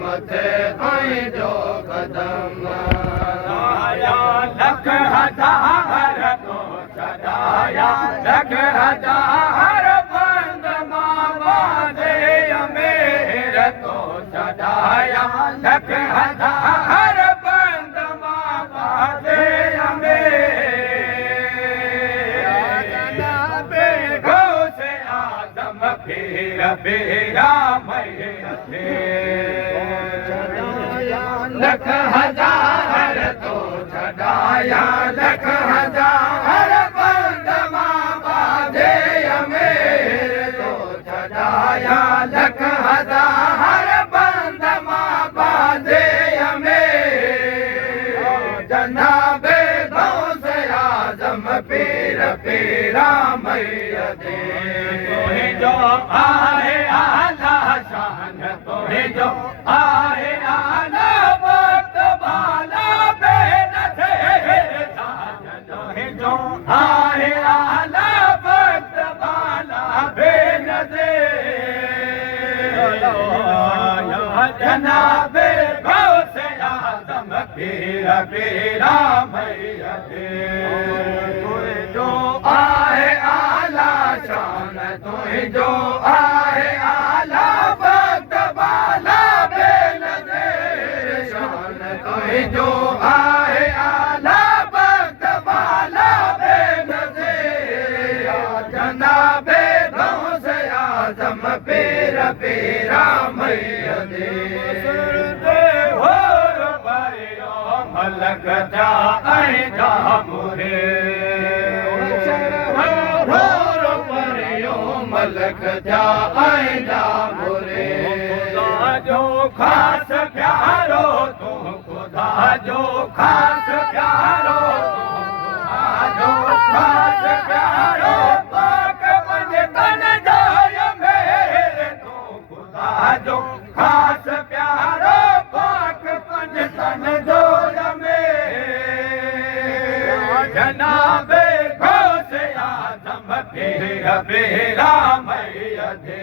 मथे आई जो कदम सदाया लख हजार तो सदाया लख हजार बंद मामा दे अमेर तो सदाया लख हजार बंद मामा दे बेरा मैया लख हजार तो छड़ाया लख हजार बंद मामा दे अमेर तो छड़ाया लख हजार बंद मामा दे अमेर जनाबे गौस आजम पीर पीरा मैया दे जो आए आला शान तोहे जो आए आला वक्त बाला बेन थे तोहे जो आए आला वक्त बाला बेन दे जनाबे गौस आजम पीरा पीरा मैया दे जो आए आला शान तोहे जो आए आला वक्त बाला बेनज़ीर शान तोहे जो आए आला वक्त बाला बेनज़ीर जनाबे गौस आज़म पीर पीरा मैया दे होर परियो मलक जा ऐं जा मुरे मलक जा आईंदा मुरे खुदा जो खास प्यारो तू खुदा जो खास प्यारो खुदा जो खास प्यारो पाक पंज तन जाय मेरे तू खुदा जो खास प्यारो पाक पंज तन जोय मेरे जनाबे गौस आज़म पीर पीरा मैया दे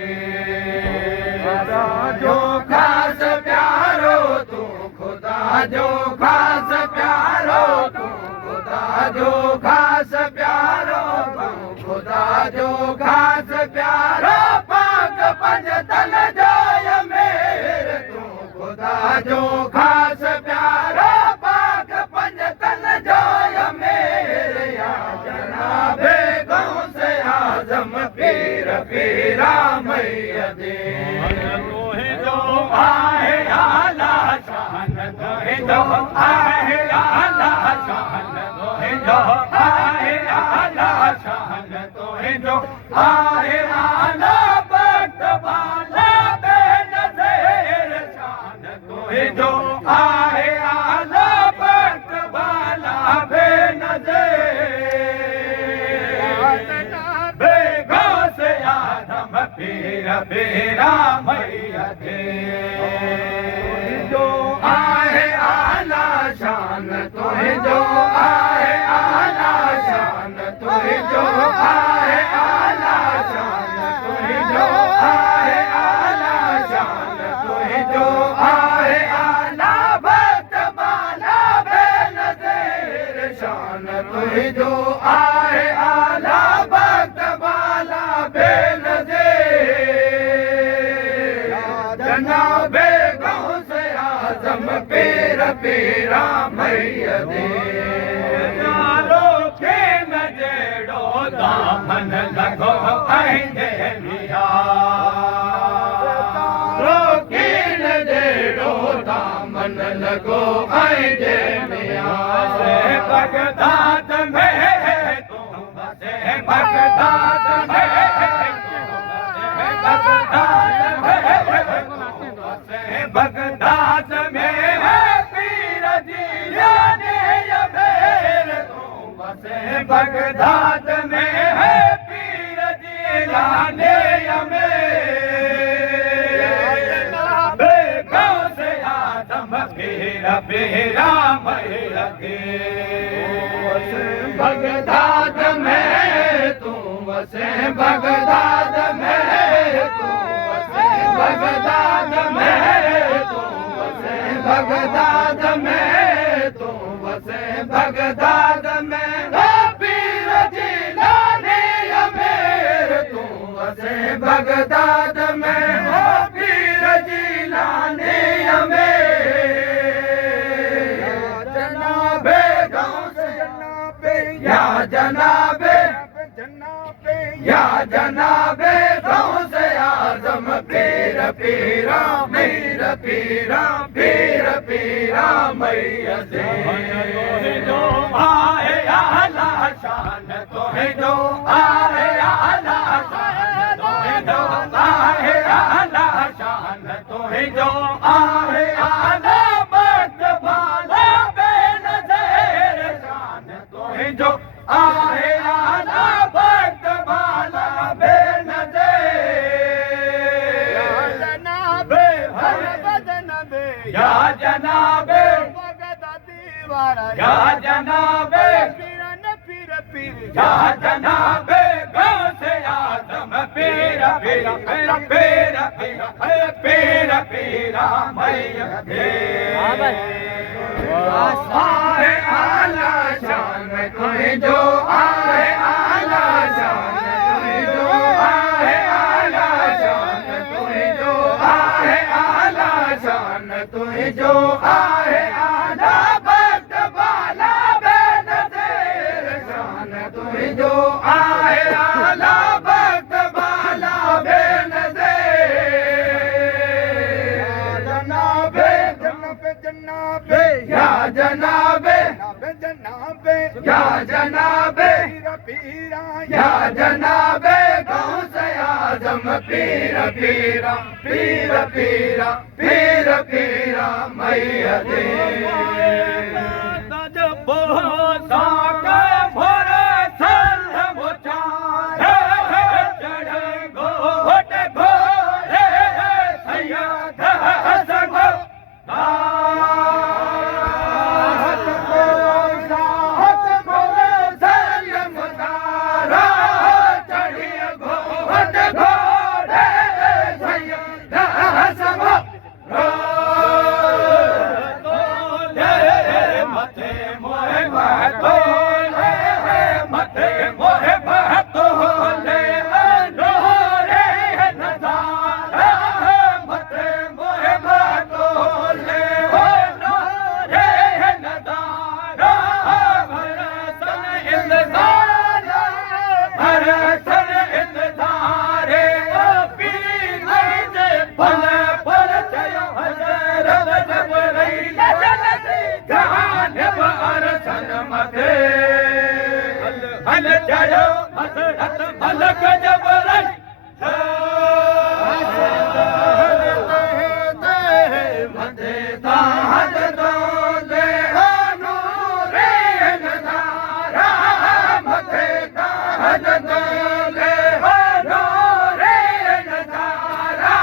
जो खास प्यारो तू खुदा जो खास प्यारो तू खुदा जो खास प्यारो तू खुदा जो खास प्यारो पाक पंज तन जाय मेरे तू खुदा जो खास प्यारो पाक पंज तन जाय मेरे या जनाबे गौस आज़म पीर पीरा मैया दे तोहे जो आए आला शान तोहे जो आए आला शान तोहे जो आए आला शान तोहे जो आए आला वक्त बाला बेनज़ीर शान तोहे जो आए आला वक्त बाला बेनज़ीर पीर पीरा मैया दे जो आए आला शान तोहे जो आए आला शान तोहे जो आए आला शान तोहे जो आए आला शान तोहे जो आए आला वक्त बाला बेनज़ीर शान तोहे जो आए आला वक्त बाला बेनज़ीर जनाबे गौस आज़म पीर पीरा मैया दे यारो के न जेड़ो दामन लगो आइंदे मिया रोके न जेड़ो दामन लगो आइंदे मिया से बगदाद में तू बसे बगदाद में बगदाद में है पीर जीलानी अमीर तू बसे बगदाद में है पीर जीलानी अमीर गौस आज़म पीर पीरा मैया दे बगदाद में तू बसे बगदाद में तू बसे बगदाद में तू बगदाद में तू वसे बगदाद में पीर जिलानी अमीर तू वसे बगदाद में पीर जिलानी अमीर जनाबे गौसे या जनाबे या जनाबे गौसे आजम पीर पीरा मीर पीरा पीर पीरा मैया दे जो आए आला शान तो है जो आए आला शान तो है जो आए आला शान तो है जो आए आला मत बाला बेनज़ीर शान तो है जो आए आला मत बाला बेनज़ीर या जनाबे बगदादी वाला या जनाबे पीर पीर या जनाबे गौसे आजम पीर पीर पीर पीर पीर पीर पीर मैया दे आए आला शान कोई जो आए आला शान कोई जो आए आला शान कोई जो आए आला शान कोई जो आए आला बद बाला बेनज़ीर शान कोई जो आए आला बद बाला बेनज़ीर जनाबे जनाबे या जनाबे जनाबे या जनाबे पीरा या जनाबे गौसे आजम पीर पीरा पीर पीरा पीर पीरा मैया दे मलक जबरई मथे ताहत दोले नूरे नज़ारा मथे ताहत दोले नूरे नज़ारा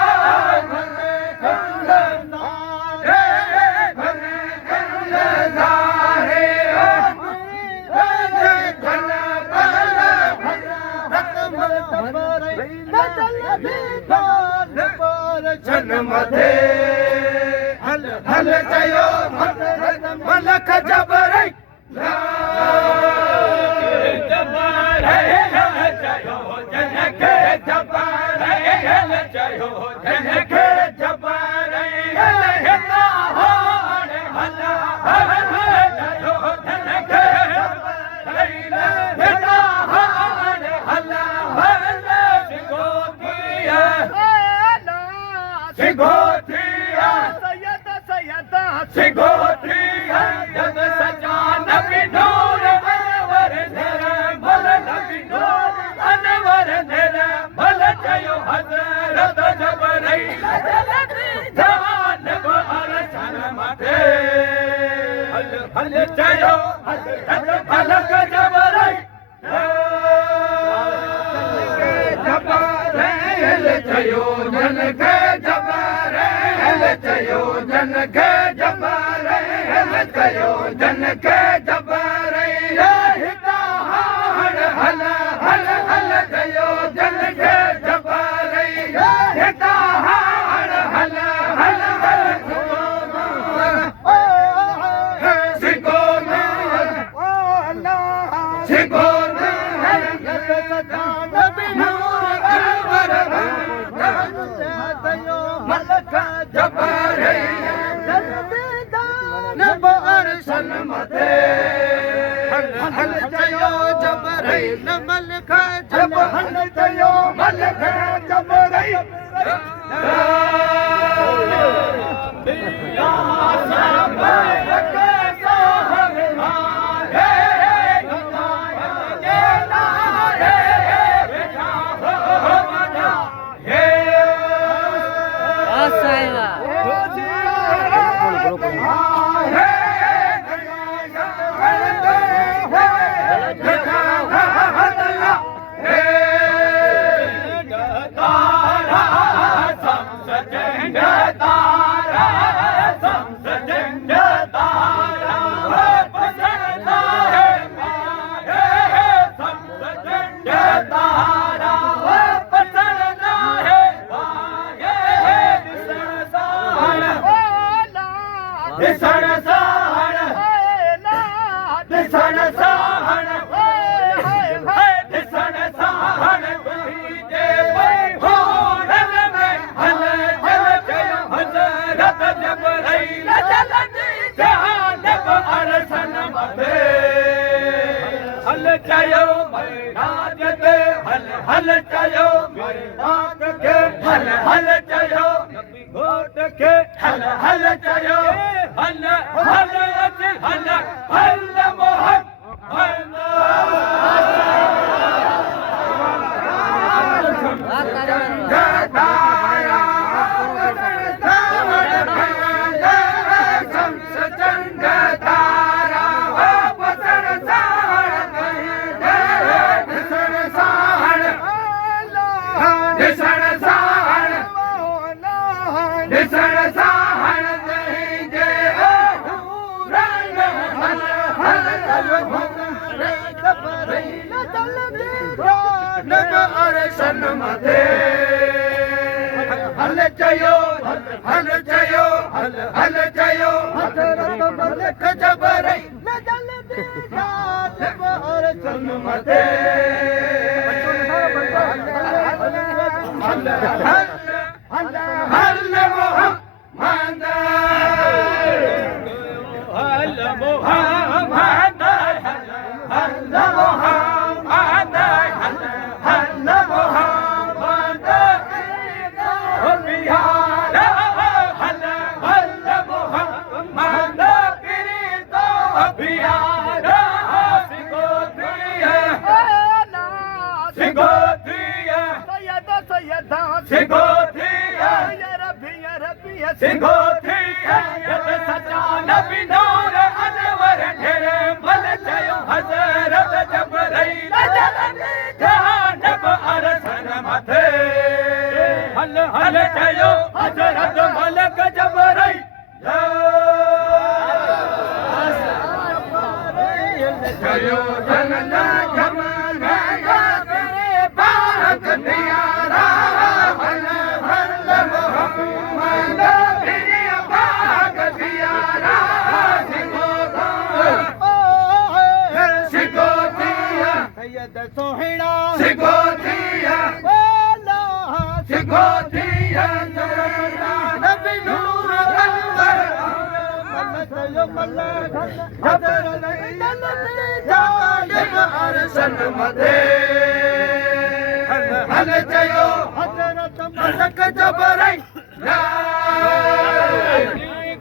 मथे हल हल चयो मलक जबरई जबरई चयो जनके जबरई चयो जनके जबरई हिता हाण हल हल चयो जनके हिता हाण हल हल सिगोथिया सैयद सैयदा सिगोथिया जग सजा नबी नूर अनवर तेरे भल नबी नूर अनवर तेरे भल चयो हजरत जबरई जान बहर चल मथे हल हल चयो हजरत भलक जबरई चयो जन के जबरे चयो जन के जबरे चयो जन के जबरे हिता हाण हल हल हल चयो जन के जबरे हिता हाण हल हल हल मलक जबरई अरसन मथे हल चयो जबरई मलक जब हल चयो मलक जबरई हल चयो बाग के हल चयो घोट के हल चयो हल मोहन अरसन मथे हल चयो हल चयो हल चयो हज़रत मलक जबरई अरसन मथे हल मोहम्मद हल मोहम्मद हल मोहम्मद हल मोहम्मद बिहार हल मोहम्मद प्रीतो बिहार सिगोत्रिया सिगोत्रिया सिगोत्रिया सच्चा नबी नूर अनवर ढेरे मल चयो हज़रत जबरई जानब अरसन मथे हल चयो हज़रत मलक जबरई चयो जनना जमाना भारत प्यारा हल मोहम्मद भाग प्यारा सिगोतिया सैयद सोहिना सिगोतिया सिगोतिया नबी नूर अनवर जानब अरसन मथे हल चयो हज़रत मलक जबरई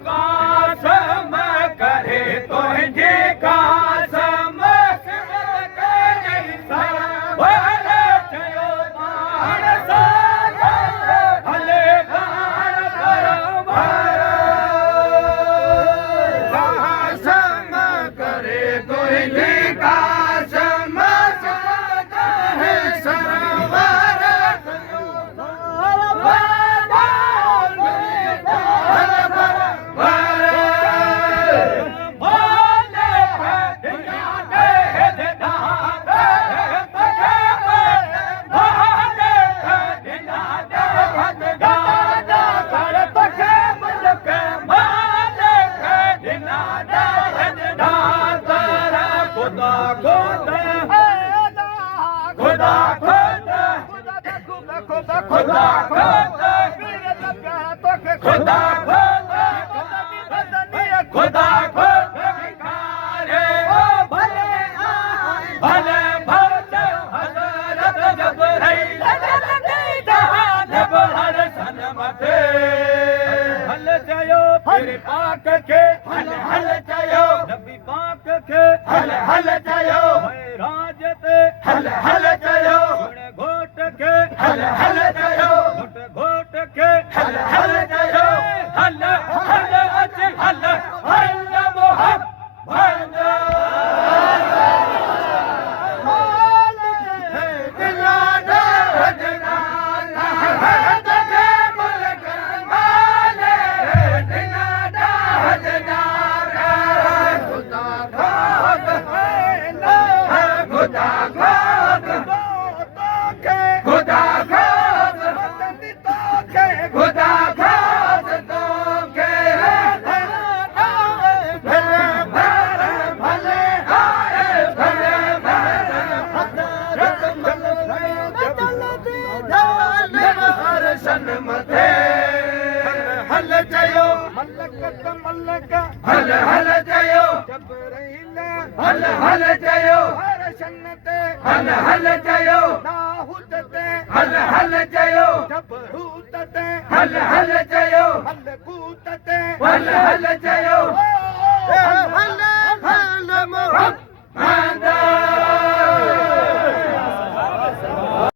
कासम करे तुझे कासम हल चयो हले कासम करे तुझे कासम सरवर खुदा खुदा खुद भिखारे ओ भले भले भले हजरत जबरील जब हर सन मथे हल चयो फिर पाक के हल हल चयो नबी पाक के हल हल चयो राज ते हल हल चयो घोट के हल हल चयो घोट के हल हल चयो हल हल अच हल हल मोहम्मद हल चयो हल हल चयो जबरील हल हल चयो हर्षन ते हल हल चयो दाऊद ते हल हल चयो जबरूत ते हल हल चयो मलकूत ते हल हल चयो हल